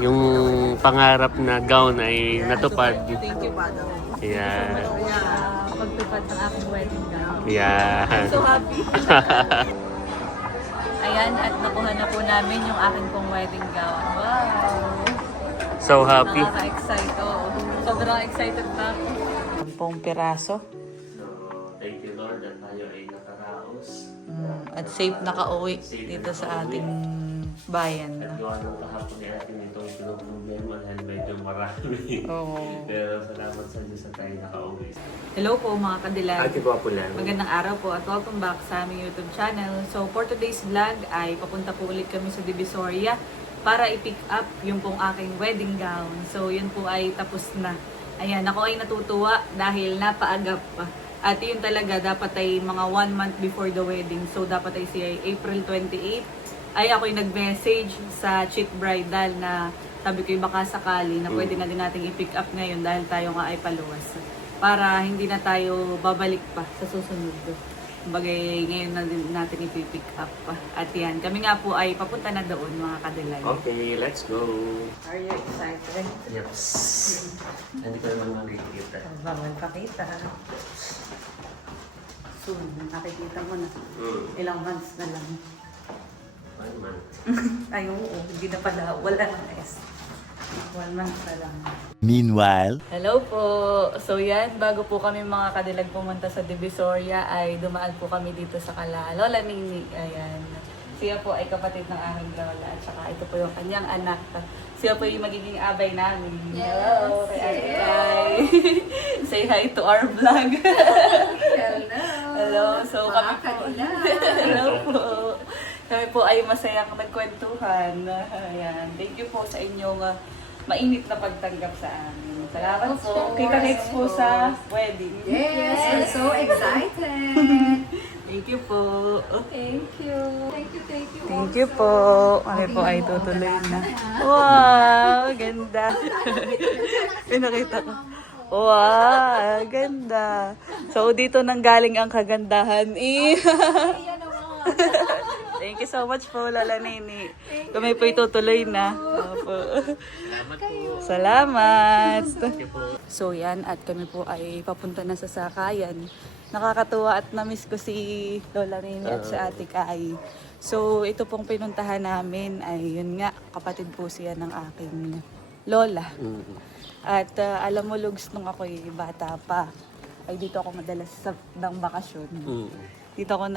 Yung pangarap na gown ay natupad. Thank you, Father. Yan. Pagtupad ng aking wedding gown. Yan. So happy. Ayan, at nakuha na po namin yung aking pong wedding gown. Wow! So happy. Nakaka-excite. Oh. Sobrang excited na ako. Ang pong piraso. So, thank you Lord at tayo ay nakaraos. At safe nakauwi dito sa ating bayan. At gawa ng kahapon ni atin itong problema dahil medyo marami. Oo. Pero salamat sa Diyos at tayo nakauwi. Hello po mga kadilag. Ate Gwapo lang. Magandang araw po at welcome back sa aming YouTube channel. So for today's vlog ay papunta po ulit kami sa Divisoria para i-pick up yung pong aking wedding gown. So yun po ay tapos na. Ayan, ako ay natutuwa dahil napaagap pa. At yun talaga, dapat ay mga 1 month before the wedding. So dapat ay siya April 28. Ay ako'y nag-message sa Chick Bridal na sabi ko baka sakali na pwede na din natin i-pick up ngayon dahil tayo nga ay paluwas. Para hindi na tayo babalik pa sa susunod. Bagay ngayon na din natin i-pick up pa. At yan, kami nga po ay papunta na doon mga kadilay. Okay, let's go. Are you excited? Yes. Hindi ko naman makikita. Bawal pakita. Soon, nakikita mo na. Ilang months na lang. 1 month. Ay, oo. Hindi na pala. Wala na S. 1 month pa lang. Meanwhile, Hello po! So yan, bago po kami mga kadilag pumunta sa Divisoria, ay dumaan po kami dito sa Lola Nini. Ayan. Siya po ay kapatid ng aming lola. At saka ito po yung kanyang anak. Siya po yung magiging abay namin. Hello! Kay Ate Kai. Say hi to our vlog. Hello! Hello! So kami po. Hello po! Kami po ay masayang nagkwentuhan. Ayan. Thank you po sa inyong mainit na pagtanggap sa amin. Salamat Of po. course. Kita-kits po sa wedding. Yes, we're so excited. Thank you po. Thank you. Thank you, thank you. Thank you po. Kami po ay tutuloy na. Wow! Ganda. Pinakita ko. Wow! Ganda. So, dito nang galing ang kagandahan. Thank you so much po, Lola Nini. Kami po itutuloy na. Opo. Salamat po. Salamat. Thank you po. So yan, at kami po ay papunta na sa sakayan. Nakakatuwa at namiss ko si Lola Nini at si Ate Kai. So ito pong pinuntahan namin ay yun nga, kapatid po siya ng aking lola. At alam mo, Lugs, nung ako'y bata pa, ay dito ako madalas ng bakasyon. Dito ako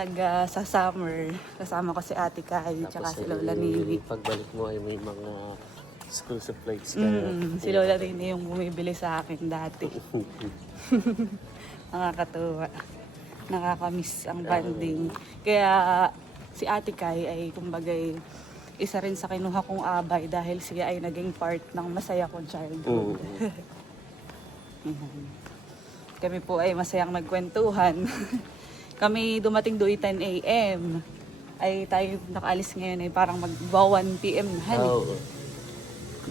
sa summer. Kasama ko si Ate Kai at si Lola Nini. Pagbalik mo ay may mga school supplies ka. Si Lola Nini yung bumibili sa akin dati. Nakakatuwa. Nakakamiss ang banding. Kaya si Ate Kai ay kumbagay isa rin sa kinuha kong abay dahil siya ay naging part ng masaya kong childhood. Kami po ay masayang nagkwentuhan. Kami dumating doon 10 a.m. Ay tayo nakaalis ngayon ay parang mag-1 p.m. na.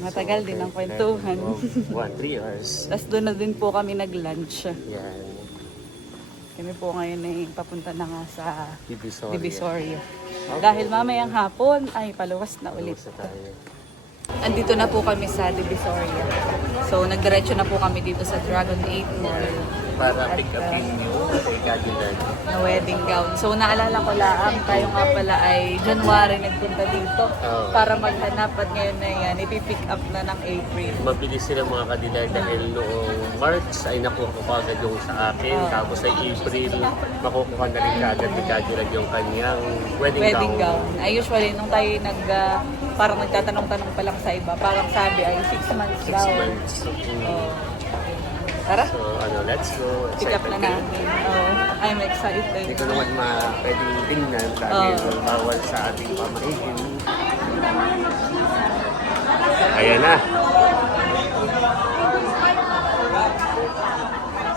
Matagal din ang kwentuhan. 3 hours. Tapos doon na din po kami nag-lunch. Yan. Kami po ngayon ay papunta na nga sa Divisoria. Divisoria. Dahil mamayang hapon ay paluwas na ulit. Sa tayo. Andito na po kami sa Divisoria. So nagdiretso na po kami dito sa Dragon 8 Mall. Para pick up yung kay Cadillac. Na wedding gown. So naalala ko lang, tayo nga pala ay January nagpunta dito para maghanap at ngayon na yan, ipipick up na ng April. Mabilis sila mga Cadillac dahil noong March ay nakuha ko agad yung sa akin. Tapos ay April, makukuha na rin agad ni Cadillac yung kanyang wedding gown. Ay usually nung tayo parang nagtatanong-tanong pa lang sa iba, parang sabi ay 6 months 6 daw. months. Tara, So, let's go. pick up na Excited natin. ka? I'm Hindi excited. ko naman pwedeng tingnan dahil bawal sa ating pamahiin. Ayan na.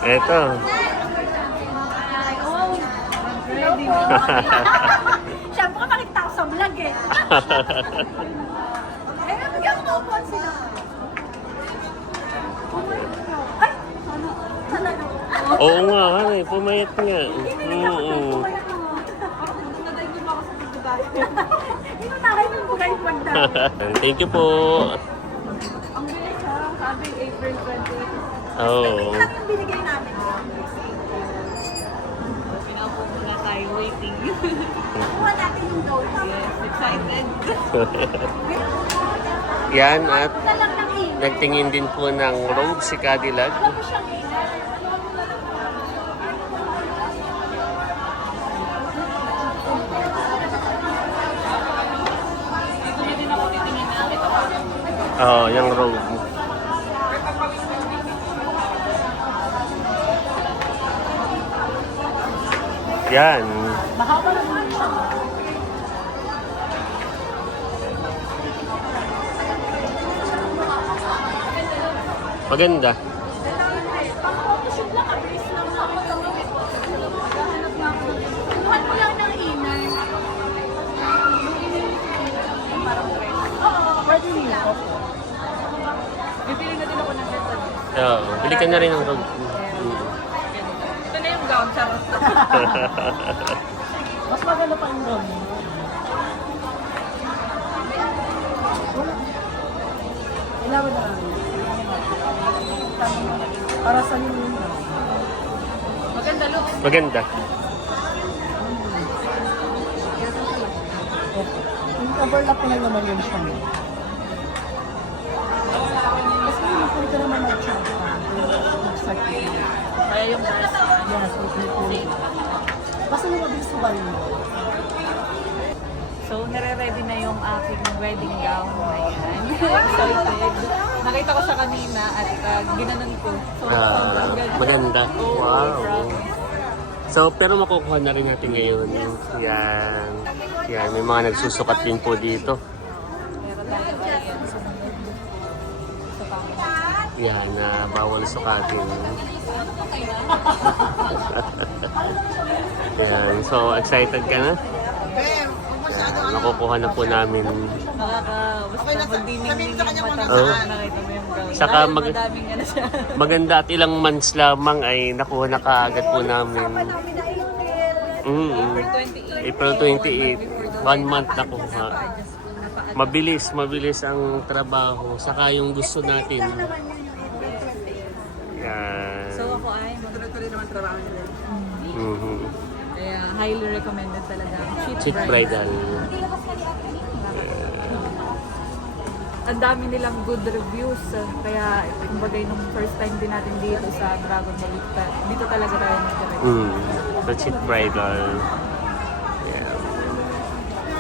Eto. Siyempre ka makikita ko sa vlog eh. Eh, nabigyan mo po sila. Ay! Ano? Talaga? Oo nga, pumayat nga. Hindi mo na kayo ng bugay pagda. Thank you po. Oo. Ito lang yung binigay namin. Pinaupo muna tayo waiting. Kuha natin yung gold. Yes, excited. Yan at Ito lang ng email. nagtingin din po ng robe si Cadillac. Wala ko siyang email. Hindi din ako titingin na kita pa. Oo, yung robe. Yan. Mahaba naman siya. Maganda. Pang-photoshoot lang, abris lang ako. Kuha ko lang ng email. Oo, pwede nila. Bibili na din ako ng set. Oo, bili ka na rin ng robe. Ito na yung gown, charot. Mas maganda pa yung room. Ilawan na lang. Para sa inyo yun. Maganda looks. Maganda. Yung overlap ko lang naman yun siya. Mas pwede ka naman mag-chat. Mag-start ko. Kaya yung dress. Yes, okay. Basta lumabis ko ba rin? So, nare-ready na yung aking wedding gown. Ayan. Excited. Nakita ko siya kanina at ginanon ko. So, sobrang ganda. Maganda. Oo, Wow. promise. So, pero makukuha na rin natin ngayon. Yan. Yan, may mga nagsusukat din po dito. Meron tayo ayan sa sunod. So, pang- Yan, na bawal sukatin. Yan, so excited ka na? Yan, makukuha na po namin. basta magdiningning yung mata Oo. sa nakita mo yung gown. Saka Dahil mag- madaming ano siya. Maganda at ilang months lamang ay nakuha na kaagad po namin. Namin na email. April 28. April 28, 1 month nakuha. Mabilis ang trabaho. Saka yung gusto natin. Yan. So ako ay Mhm. kaya highly recommended talaga. Cheap bridal. Ang dami nilang good reviews. Kaya kumbaga nung first time din natin dito sa Dragon Ball, dito talaga tayo nag-direct. So cheap bridal. Yan.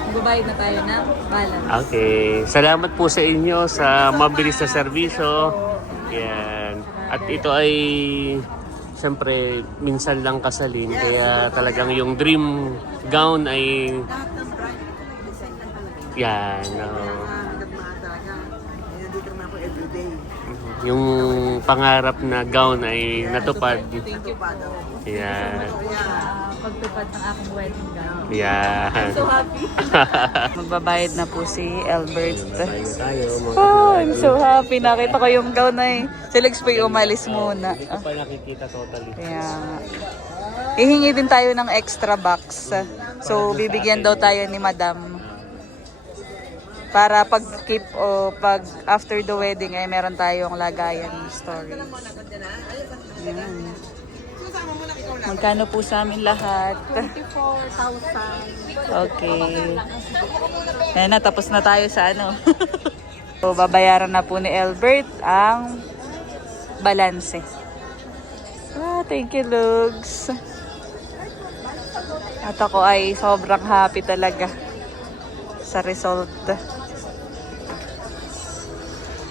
Magbabayad na tayo ng balance. Okay. Salamat po sa inyo sa mabilis na serbisyo. Yan. At ito ay siyempre minsan lang kasalin kaya talagang yung dream gown ay yan. Yung pangarap na gown ay natupad. Thank you po. Yan. Pagtupad ng aking wedding gown. Yan. So happy. Magbabayad na po si Albert. Tayo, mga Oh, I'm so happy. Nakita ko yung gown na eh. Si Lex po yung umalis muna. Hindi ko pa nakikita totally. Kaya nga. Ihingi din tayo ng extra box. So, bibigyan daw tayo ni Madam. Para pag keep o pag after the wedding ay meron tayong lagayan story. Yan. Magkano po sa amin lahat? 24,000. Okay. Ayan na, tapos na tayo sa ano. So, babayaran na po ni Albert ang balanse. Ah, thank you, Lugs. At ako ay sobrang happy talaga sa result.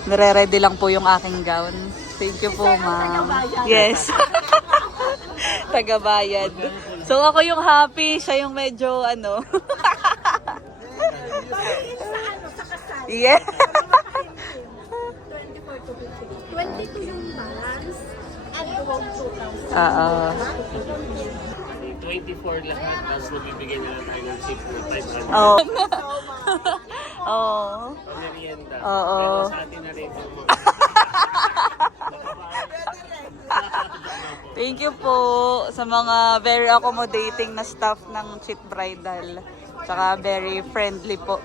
Nire-ready lang po yung aking gown. Thank you po, ma'am. Yes. Tagabayad. So ako yung happy, siya yung medyo ano. Yeah. 22 yung balance at 2,000. Oo. 24 lahat, tapos nabibigyan nila tayo ng tip na 500. Oo. Oo. Pamerienda. Oo. Pero sa atin na rin. Thank you po sa mga very accommodating na staff ng Cheap Bridal. Tsaka very friendly po.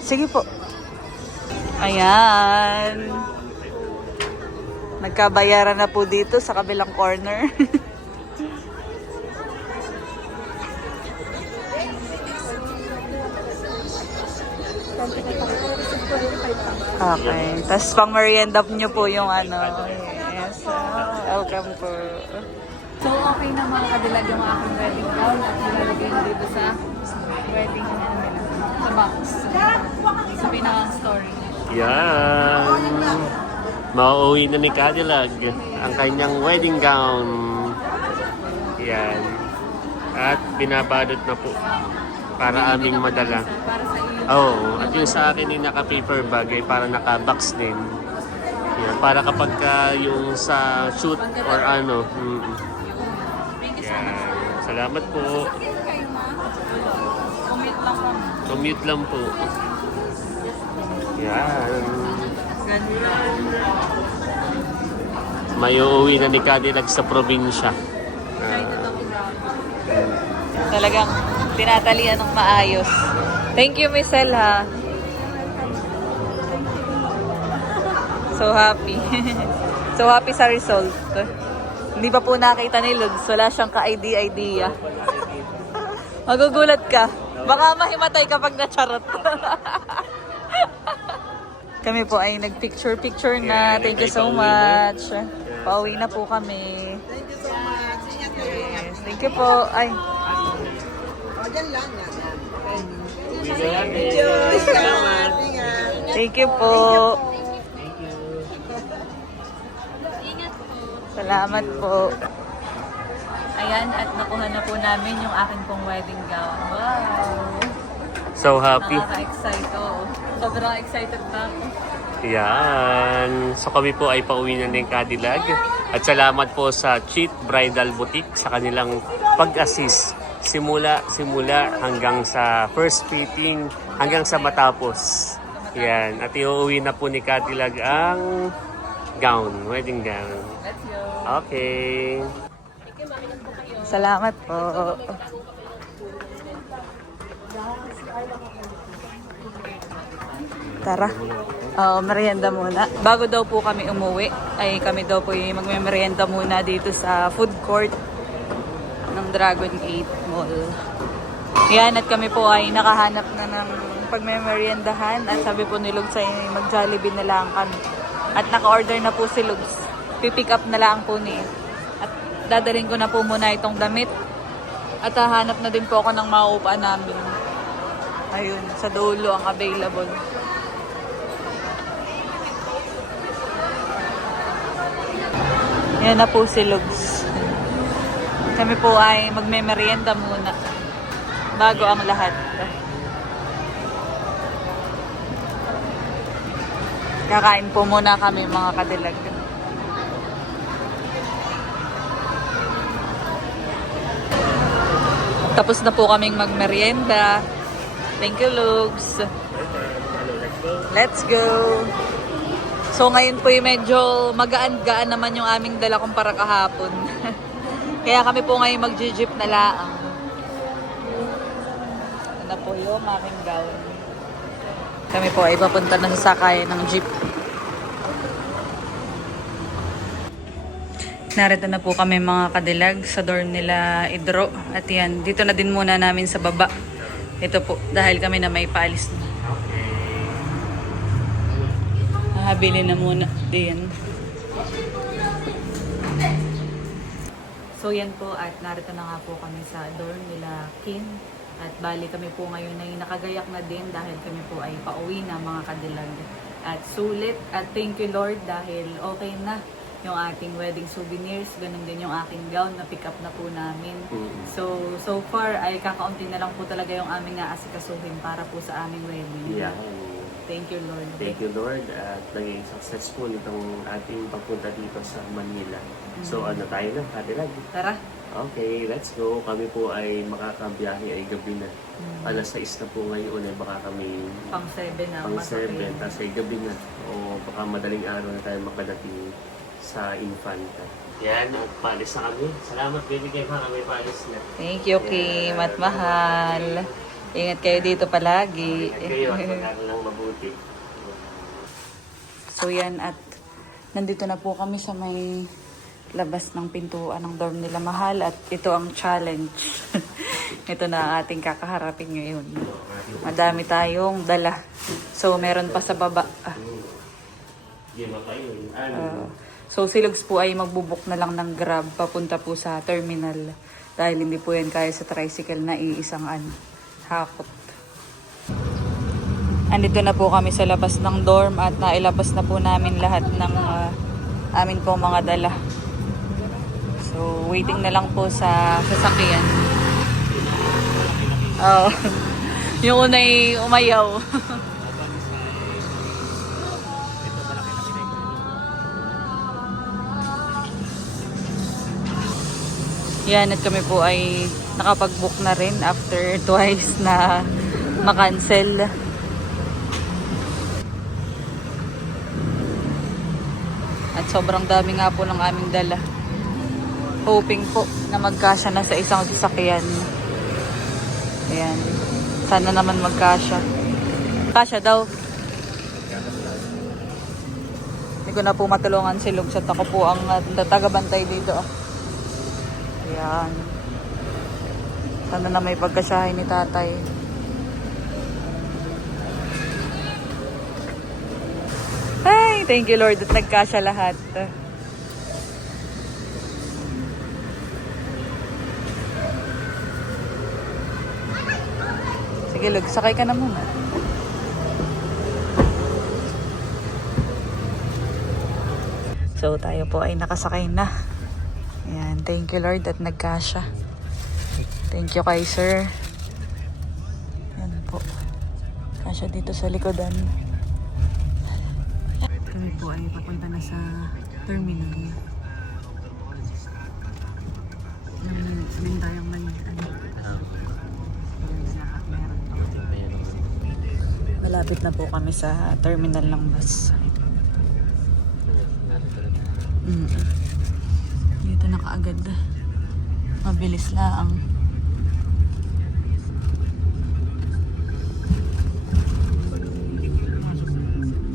Sige po. Ayan. Nagkabayaran na po dito sa kabilang corner. Okay. Tapos pang merienda nyo po yung ano. Yes. Welcome po. So, okay na mga kadilag yung aking wedding gown at nilalagay na dito sa wedding nila. Sa box. Sa pinakang story. Yan. Mauuwi na ni Cadillac ang kanyang wedding gown. Yan. At binabalot na po para aming madala. Para sa iyo. Oo. At yung sa akin yung naka-paper bag ay para naka-box din. Yan. Para kapag yung sa shoot or ano. Yan. Salamat po. Commute lang kami. Commute lang po. Yan. May uuwi na ni Cadillac sa probinsya. Talagang tinatalian ng maayos. Thank you, Miss El, ha. So happy. So happy sa result. Hindi pa po nakita ni Lugs. Wala siyang ka-idea. Magugulat ka. Baka mahimatay kapag na-charot. Kami po ay nag-picture-picture na. Thank you so much. Pauwi na po kami. Thank you so much. Ingat kayo. Yes, thank you po. Ay, O, dyan lang. Thank you. Salamat. Ingat. thank you po. Salamat po. Ayan, at nakuha na po namin yung akin pong wedding gown. Wow! So happy. Nakaka-excite. Oo. Sobrang excited na ako. Yan. So kami po ay pauwi na ng Cadillac. At salamat po sa Cheat Bridal Boutique sa kanilang pag-assist. Simula hanggang sa first fitting, hanggang sa matapos. Yan. At iuwi na po ni Cadillac ang gown, wedding gown. Let's go. Okay. Salamat po. Tara. Merienda muna. Bago daw po kami umuwi, ay kami daw po yung magme-merienda muna dito sa food court ng Dragon 8 Mall. Yan, at kami po ay nakahanap na ng pagme-meriendahan at sabi po ni Lugs ay mag-Jollibee na lang kami. At naka-order na po si Lugs. Pipick up na lang po niya. At dadalhin ko na po muna itong damit. At hahanap na din po ako ng mauupuan namin. Ayun, sa dulo ang available. Yan na po si Lugs. Kami po ay magme-merienda muna bago ang lahat. Kakain po muna kami mga kadilag. Tapos na po kaming magmerienda. Thank you, Lugs. Let's go! So ngayon po yung medyo magaan-gaan naman yung aming dala kumpara kahapon. Kaya kami po ngayon mag-jeep na laang. Ito na po yung aking gown. Kami po ay papunta na sa sakay ng jeep. Narito na po kami mga kadilag sa dorm nila Idro. At yan, dito na din muna namin sa baba. Ito po, dahil kami na may paalis na. Habili na muna din. So yan po, at narito na nga po kami sa dorm nila Kim. At bali kami po ngayon ay nakagayak na din dahil kami po ay pauwi na mga kadilag. At sulit at thank you Lord dahil okay na yung ating wedding souvenirs. Ganun din yung aking gown na pick up na po namin. So far ay kakaunti na lang po talaga yung aming aasikasuhin para po sa aming wedding. Yeah. Thank you Lord. Thank you Lord at naging successful itong ating pagpunta dito sa Manila. So ano tayo na, Cadillac? Tara. Okay, let's go. Kami po ay makakabiyahe ay gabi na. Alas 6 na po ngayon ay baka kami Pang 7 na. pang 7, tapos ay gabi na. O baka madaling araw na tayo makadating sa Infanta. Yan, at paalis na kami. Salamat, bibigay pa kami paalis na. Thank you Kim at mahal. Ingat kayo dito palagi. At kayo at mag-aaral lang mabuti. So yan, at nandito na po kami sa may labas ng pintuan ng dorm nila Mahal, at ito ang challenge. Ito na ang ating kakaharapin ngayon. Madami tayong dala. So meron pa sa baba. So si Lugs po ay magbubuk na lang ng Grab papunta po sa terminal. Dahil hindi po yan kaya sa tricycle na iisang hakot. Andito na po kami sa labas ng dorm at nailabas na po namin lahat ng amin pong mga dala. So waiting na lang po sa sasakyan. Oh, yung unay umayaw. Yan, at kami po ay nakapag-book na rin after twice na makancel. At sobrang dami nga po ng aming dala. Hoping po na magkasya na sa isang sasakyan. Ayan. Sana naman magkasya. Kasya daw. Hindi ko na po matulungan si Lugs at ako po ang tagabantay dito. Ayan. Sana na may pagkasyahin ni tatay. Ay, thank you Lord at nagkasya lahat. Sige Lug, sakay ka na muna. So tayo po ay nakasakay na. Ayan, thank you Lord at nagkasya. Thank you kay sir. Ayan po. Kasya dito sa likodan. Kami po ay papunta na sa terminal. Sabihin tayong may malapit na po kami sa terminal ng bus. Dito na kaagad. Mabilis lang.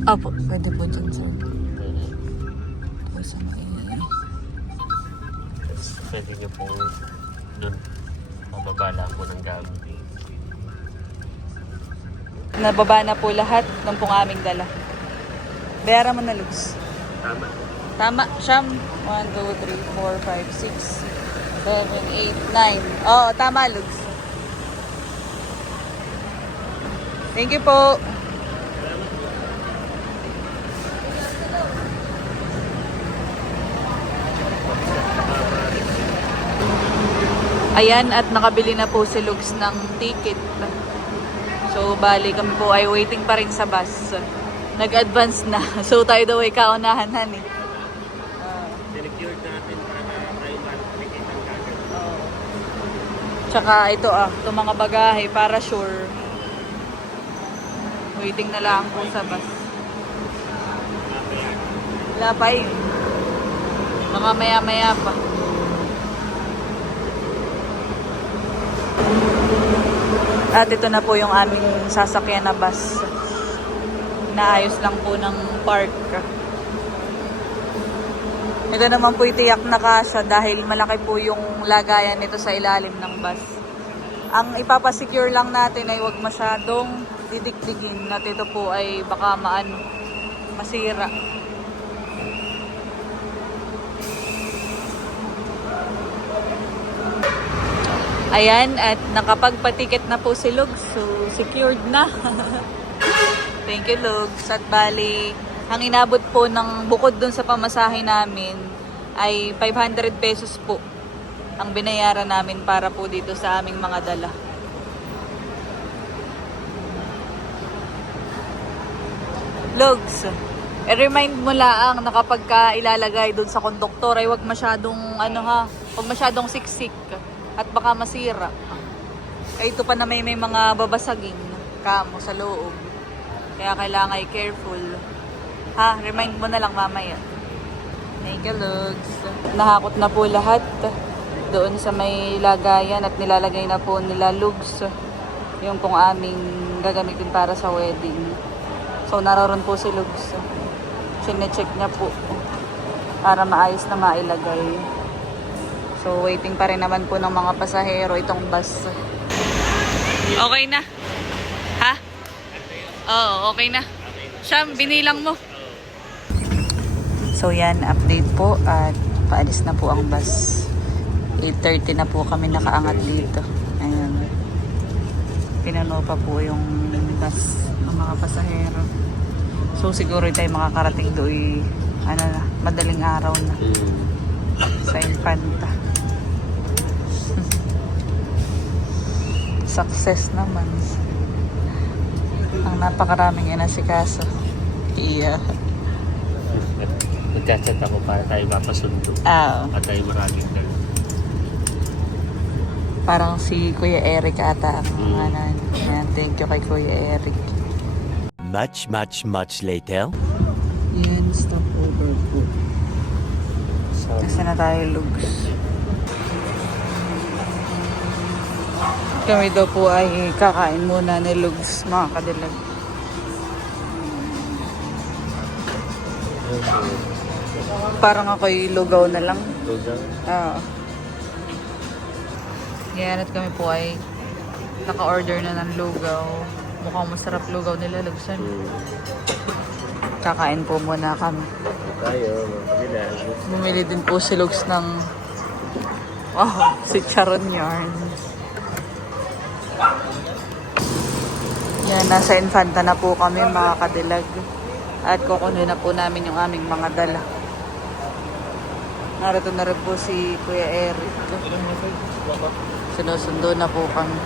Opo, pwede po dyan, sir. Sa may... Pwede nyo pong doon mababala po ng gamit. Nababa na po lahat ng pong aming dala. Bayaran mo na, Lugs. Tama. Tama, Siyam. 1, 2, 3, 4, 5, 6, 7, 8, 9. Oo, tama, Lugs. Thank you po. Ayan, at nakabili na po si Lugs ng ticket. So, bali kami po ay waiting pa rin sa bus. Nag-advance na. So, tayo daw ay kaunahan, honey. Sinecure natin para tayo ma-ticket ang gagawin. Tsaka ito itong mga bagahe para sure. Waiting na lang po sa bus. Wala pa eh. Mga maya-maya pa. At ito na po yung aming sasakyan na bus. Naayos lang po ng park. Ito naman po itiyak na kasya dahil malaki po yung lagayan nito sa ilalim ng bus. Ang ipapasecure lang natin ay huwag masyadong didikdigin at ito po ay baka masira. Ayan, at nakapagpatiket na po si Lugs. So, secured na. Thank you, Lugs. At bali, ang inabot po ng bukod dun sa pamasahe namin ay 500 pesos po ang binayaran namin para po dito sa aming mga dala. Lugs, i-remind mo lang na kapag ka ilalagay dun sa konduktor ay huwag masyadong huwag masyadong siksik. At baka masira. Ay ito pa na may mga babasagin kamo sa loob. Kaya kailangan ay careful. Ha, remind mo na lang mamaya. Thank you, Lugs. Nahakot na po lahat doon sa may lagayan at nilalagay na po nila Lugs yung pong aming gagamitin para sa wedding. So naroon po si Lugs Sine-check niya po para maayos na mailagay. So, waiting pa rin naman po ng mga pasahero itong bus. Okay na? Ha? Oo, okay na. Siyam, binilang mo. So, yan, update po at paalis na po ang bus. 8:30 na po kami nakaangat dito. Ayan. Pinano pa po yung bus ng mga pasahero. So, siguro tayo makakarating doon madaling araw na. Sa Infanta. Success naman. Ang napakaraming inasikaso. Iya. Nagchat-chat ako para tayo mapasundo. At tayo maraming dala. Parang si Kuya Eric ata ang Yan, thank you kay Kuya Eric. Much later. Yan, stopover po. Kasi na tayo, Lugs. Kami daw po ay kakain muna ni Lugs, mga kadilag. Parang ako'y lugaw na lang. Lugaw? Oo. Yan, at kami po ay naka-order na ng lugaw. Mukhang masarap lugaw nila, Lugsan. Kakain po muna kami. Tayo, mga Bumili din po si Lugs ng si Charon Yarn. Yan, nasa Infanta na po kami, mga kadilag. At kukunin na po namin yung aming mga dala. Narito na rin po si Kuya Eric. Sinusundo na po kami.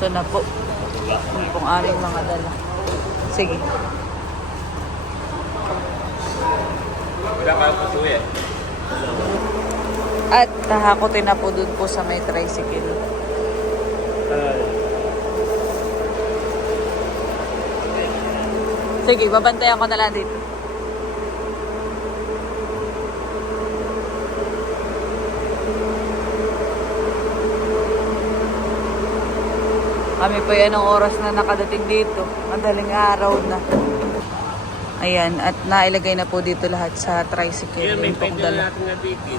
Ito na po. Ito pong aming mga dala. Sige. At hahakotin na po dun po sa may tricycle. Sige, babantayan ko na lang dito. Kami po yan ang oras na nakadating dito. Madaling araw na. Ayan, at nailagay na po dito lahat sa tricycle. Yan, may Yung pong pwede dala. na natin nabitin.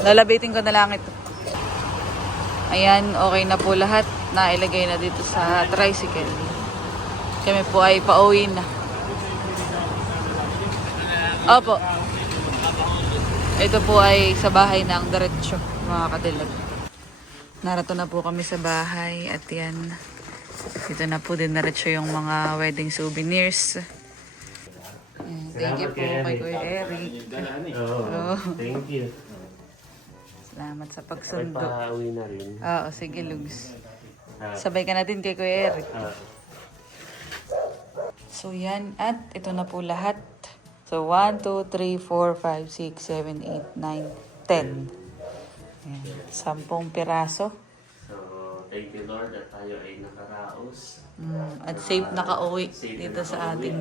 Lalabitin ko na lang ito. Ayan, okay na po lahat. Nailagay na dito sa tricycle. Kami po ay pauwi na. Opo. Ito po ay sa bahay ng diretsyo, mga kadilag. Narito na po kami sa bahay at yan. Dito na po din diretsyo yung mga wedding souvenirs. Ayan, thank you po kay Kuya Eric. Thank you. Salamat sa Ay, pagsundo. pauwi na rin. Oo, sige, Lugs. Sabay ka natin kay Kuya Eric. So, yan. At ito na po lahat. So, 1, 2, 3, 4, 5, 6, 7, 8, 9, 10. Ayan. 10 piraso. So, thank you Lord at tayo ay nakaraos. At safe nakauwi Safe dito na sa nakauwi. ating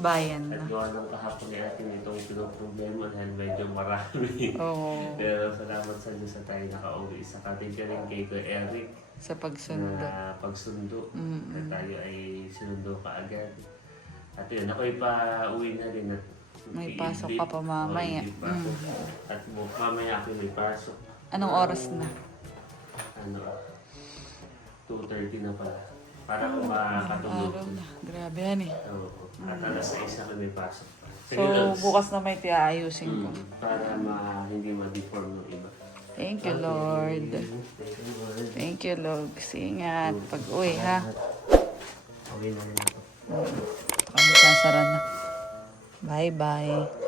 bayan. At gawa ng kahapon ni atin itong pinoproblema dahil medyo marami. Oo, Pero salamat sa Diyos at tayo nakauwi. Sa katin ka rin kay Kuya Eric sa pagsundo. na pagsundo. At tayo ay sinundo ka agad. At yun, ako'y pa-uwi na rin. At May pasok ka pa mamaya. At mamaya ako may pasok. Anong oras na? 2:30 na pala. Para kung makakatulog. Araw na. Grabe yan eh. Oo. At alas 6 ako may pasok pa. So, bukas na may tiyaayusin ko. Para hindi ma-deform ng iba. Thank you, Lord. Thank you, Lord. Thank you, Lord. Ingat. Pag-uwi, ha? Okay na rin ako. Kami sasara na. Bye-bye.